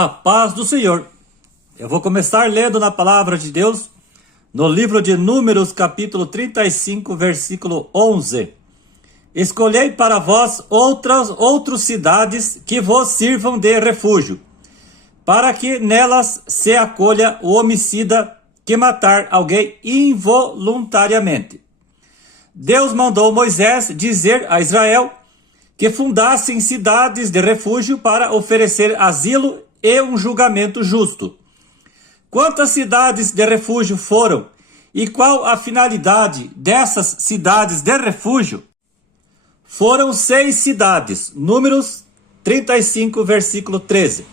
A paz do Senhor. Eu vou começar lendo na palavra de Deus, no livro de Números, capítulo 35, versículo 11. Escolhei para vós outras cidades que vos sirvam de refúgio, para que nelas se acolha o homicida que matar alguém involuntariamente. Deus mandou Moisés dizer a Israel que fundassem cidades de refúgio para oferecer asilo e um julgamento justo. Quantas cidades de refúgio foram e qual a finalidade dessas cidades de refúgio? Foram 6 cidades, Números 35, versículo 13.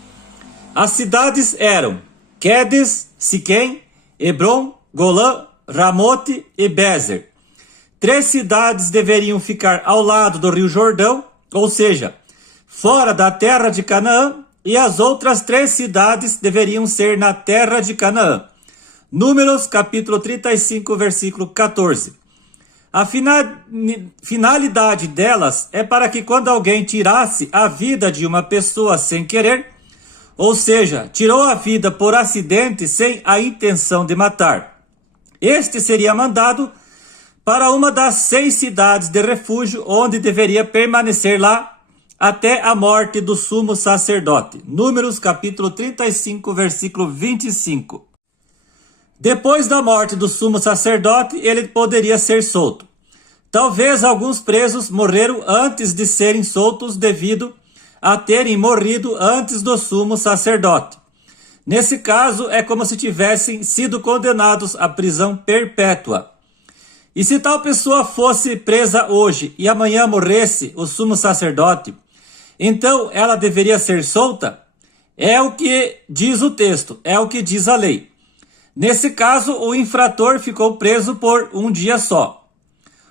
As cidades eram Quedes, Siquém, Hebron, Golã, Ramote e Bezer. 3 cidades deveriam ficar ao lado do Rio Jordão, ou seja, fora da terra de Canaã, e as outras 3 cidades deveriam ser na terra de Canaã. Números capítulo 35, versículo 14. A finalidade delas é para que quando alguém tirasse a vida de uma pessoa sem querer, ou seja, tirou a vida por acidente sem a intenção de matar, este seria mandado para uma das 6 cidades de refúgio, onde deveria permanecer lá até a morte do sumo sacerdote. Números capítulo 35, versículo 25. Depois da morte do sumo sacerdote, ele poderia ser solto. Talvez alguns presos morreram antes de serem soltos devido a terem morrido antes do sumo sacerdote. Nesse caso, é como se tivessem sido condenados à prisão perpétua. E se tal pessoa fosse presa hoje e amanhã morresse o sumo sacerdote, então ela deveria ser solta? É o que diz o texto, é o que diz a lei. Nesse caso, o infrator ficou preso por um dia só.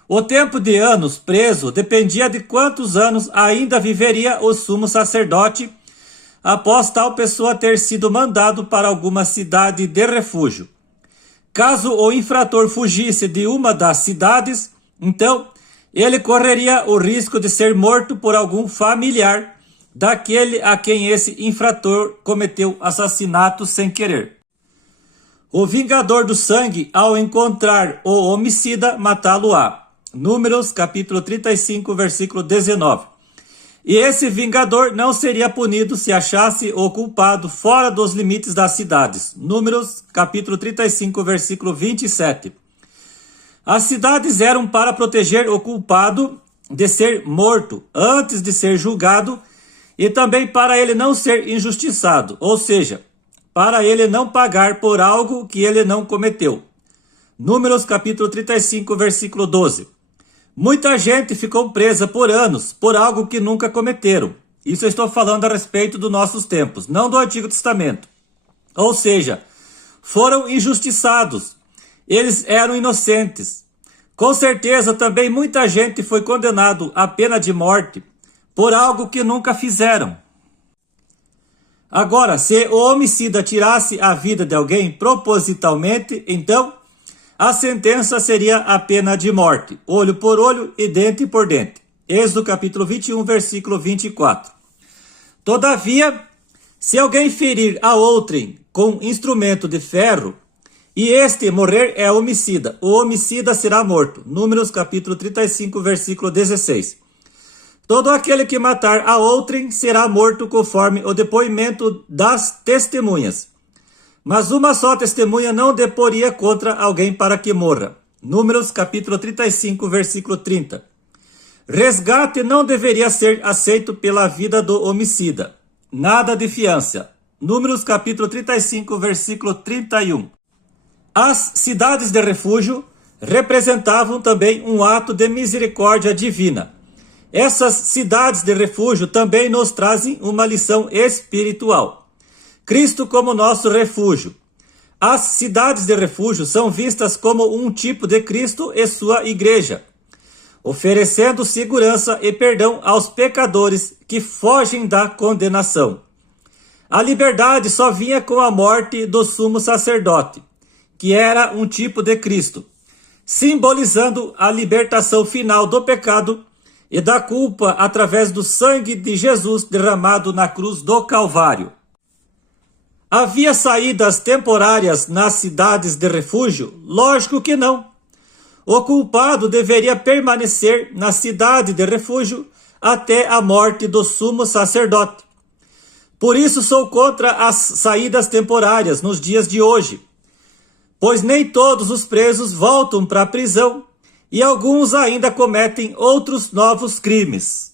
O tempo de anos preso dependia de quantos anos ainda viveria o sumo sacerdote após tal pessoa ter sido mandado para alguma cidade de refúgio. Caso o infrator fugisse de uma das cidades, então ele correria o risco de ser morto por algum familiar daquele a quem esse infrator cometeu assassinato sem querer. O vingador do sangue, ao encontrar o homicida, matá-lo-á. Números capítulo 35, versículo 19. E esse vingador não seria punido se achasse o culpado fora dos limites das cidades. Números capítulo 35, versículo 27. As cidades eram para proteger o culpado de ser morto antes de ser julgado e também para ele não ser injustiçado, ou seja, para ele não pagar por algo que ele não cometeu. Números capítulo 35, versículo 12. Muita gente ficou presa por anos por algo que nunca cometeram. Isso eu estou falando a respeito dos nossos tempos, não do Antigo Testamento. Ou seja, foram injustiçados. Eles eram inocentes. Com certeza também muita gente foi condenado à pena de morte por algo que nunca fizeram. Agora, se o homicida tirasse a vida de alguém propositalmente, então a sentença seria a pena de morte, olho por olho e dente por dente. Êxodo capítulo 21, versículo 24. Todavia, se alguém ferir a outrem com instrumento de ferro, e este morrer é homicida, o homicida será morto. Números capítulo 35, versículo 16. Todo aquele que matar a outrem será morto conforme o depoimento das testemunhas. Mas uma só testemunha não deporia contra alguém para que morra. Números capítulo 35, versículo 30. Resgate não deveria ser aceito pela vida do homicida. Nada de fiança. Números capítulo 35, versículo 31. As cidades de refúgio representavam também um ato de misericórdia divina. Essas cidades de refúgio também nos trazem uma lição espiritual. Cristo como nosso refúgio. As cidades de refúgio são vistas como um tipo de Cristo e sua igreja, oferecendo segurança e perdão aos pecadores que fogem da condenação. A liberdade só vinha com a morte do sumo sacerdote, que era um tipo de Cristo, simbolizando a libertação final do pecado e da culpa através do sangue de Jesus derramado na cruz do Calvário. Havia saídas temporárias nas cidades de refúgio? Lógico que não. O culpado deveria permanecer na cidade de refúgio até a morte do sumo sacerdote. Por isso sou contra as saídas temporárias nos dias de hoje, pois nem todos os presos voltam para a prisão e alguns ainda cometem outros novos crimes.